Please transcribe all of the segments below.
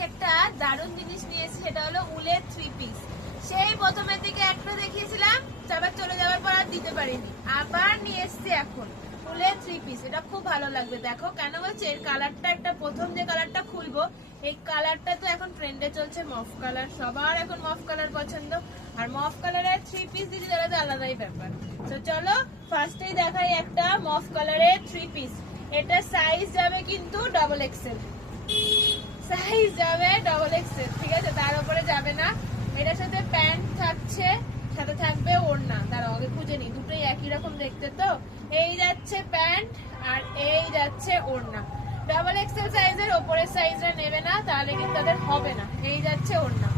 আজকে একটা দারুণ জিনিস নিয়েছি, সেটা হলো উলের 3 পিস। সেই প্রথমের দিকে একটা দেখিয়েছিলাম, তারপর চলে যাওয়ার পর আর দিতে পারিনি, আবার নিয়ে এসছি এখন উলের 3 পিস। এটা খুব ভালো লাগবে। দেখো কেন বলছে, এর কালারটা একটা প্রথম যে কালারটা খুলবো, এই কালারটা তো এখন ট্রেন্ডে চলছে মফ কালার, সবার এখন মফ কালার পছন্দ। আর মফ কালারের 3 পিস দিতে তাহলে তো আলাদাই ব্যাপার। তো চলো ফার্স্টেই দেখাই একটা মফ কালারের 3 পিস। এটা সাইজ যাবে কিন্তু ডবল এক্সেল, সাইজ যাবে ডবল এক্সেল, ঠিক আছে, তার উপরে যাবে না। এটার সাথে প্যান্ট থাকছে, সাথে থাকবে ওড়না। দাঁড়াও আগে খুঁজে নি, দুটোই একই রকম দেখতে। তো এই যাচ্ছে প্যান্ট আর এই যাচ্ছে ওড়না। ডাবল এক্সেল সাইজের ওপরের সাইজটা নেবে না, তাহলে কিন্তু তাদের হবে না। এই যাচ্ছে ওড়না,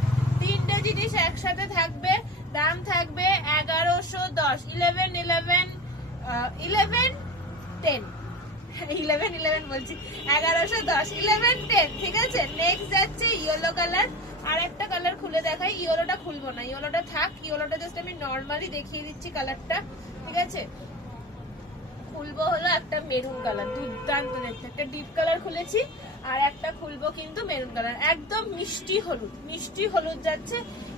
তিনটে জিনিস একসাথে থাকবে। দাম থাকবে 1110, 11 বলছি, 1110, 1110, ঠিক আছে। নেক্সট যাচ্ছে ইয়েলো কালার। আর একটা কালার খুলে দেখাই, ইয়েলোটা খুলবো না, ইয়েলোটা থাক, ইয়েলোটা জাস্ট আমি নর্মালি দেখিয়ে দিচ্ছি কালারটা, ঠিক আছে। খুলবো হলো একটা মেরুন কালার, দুর্দান্ত দেখতে, একটা ডিপ কালার খুলেছি। আর একটা খুলবো কিন্তু মেরুন কালার, একদম মিষ্টি হলুদ, মিষ্টি হলুদ যাচ্ছে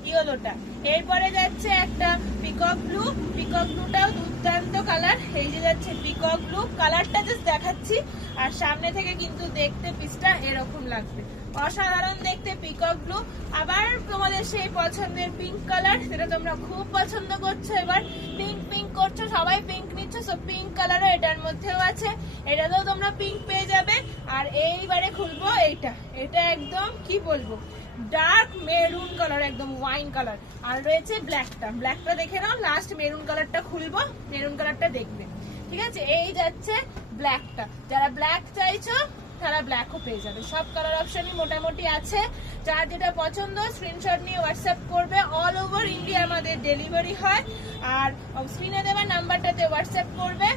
ইয়েলোটা। এরপরে যাচ্ছে একটা পিকক ব্লু, পিকক ব্লুটাও দুর্দান্ত কালার। এই যে যাচ্ছে পিকক ব্লু কালারটা, জাস্ট দেখাচ্ছি। আর সামনে থেকে কিন্তু দেখতে পিসটা এরকম লাগবে, অসাধারণ দেখতে পিকক ব্লু। আবার তোমাদের সেই পছন্দের পিঙ্ক কালার, সেটা তোমরা খুব পছন্দ করছো, এবার পিঙ্ক পিঙ্ক করছো, সবাই পিঙ্ক নিচ্ছ, সো পিঙ্ক কালারও এটার মধ্যেও আছে, এটাতেও তোমরা পিঙ্ক পেয়ে যাবে। আর এইবারে খুলবো এইটা, এটা একদম কি বলবো, ডার্ক মেরুন কালার, একদম ওয়াইন কালার। আর রয়েছে ব্ল্যাকটা, ব্ল্যাকটা দেখে নাও, লাস্ট মেরুন কালারটা খুলবো, মেরুন কালারটা দেখবে, ঠিক আছে। এই যাচ্ছে ব্ল্যাকটা, যারা ব্ল্যাক চাইছো তারা ব্ল্যাকও পেয়ে যাবে। সব কালার অপশনই মোটামুটি আছে, যার যেটা পছন্দ স্ক্রিনশট নিয়ে হোয়াটসঅ্যাপ করবে। অল ওভার ইন্ডিয়া আমাদের ডেলিভারি হয়। আর স্ক্রিনে দেওয়া নাম্বারটাতে হোয়াটসঅ্যাপ করবে,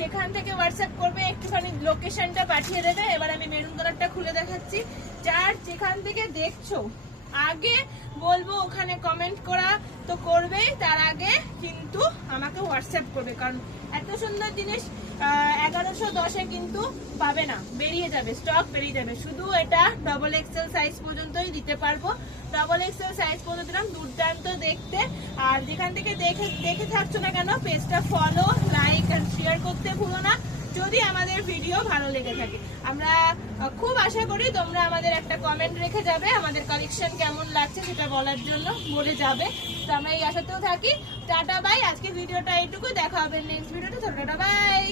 যেখান থেকে হোয়াটসঅ্যাপ করবে একটুখানি লোকেশনটা পাঠিয়ে দেবে। এবার আমি মেরুন কালারটা খুলে দেখাচ্ছি। যার যেখান থেকে দেখছো আগে বলবো ওখানে কমেন্ট করা তো করবে, তার আগে কিন্তু আমাকে হোয়াটসঅ্যাপ করবে, কারণ এত সুন্দর জিনিস 1110-এ কিন্তু পাবে না, বেরিয়ে যাবে, স্টক বেরিয়ে যাবে। শুধু এটা ডবল এক্সেল সাইজ পর্যন্তই দিতে পারবো, ডবল এক্সেল সাইজ পর্যন্ত দিলাম, দুর্দান্ত দেখতে। আর যেখান থেকে দেখে থাকছো না কেন, পেজটা ফলো, লাইক আর শেয়ার করতে ভুলো না যদি আমাদের ভিডিও ভালো লেগে থাকে। আমরা খুব আশা করি তোমরা আমাদের একটা কমেন্ট রেখে যাবে, আমাদের কালেকশন কেমন লাগছে সেটা বলার জন্য বলে যাবে। তো আমরা এই আশাতেও থাকি। টাটা বাই, আজকে ভিডিওটা এইটুকু, দেখা হবে নেক্সট ভিডিওতে। Tata bye.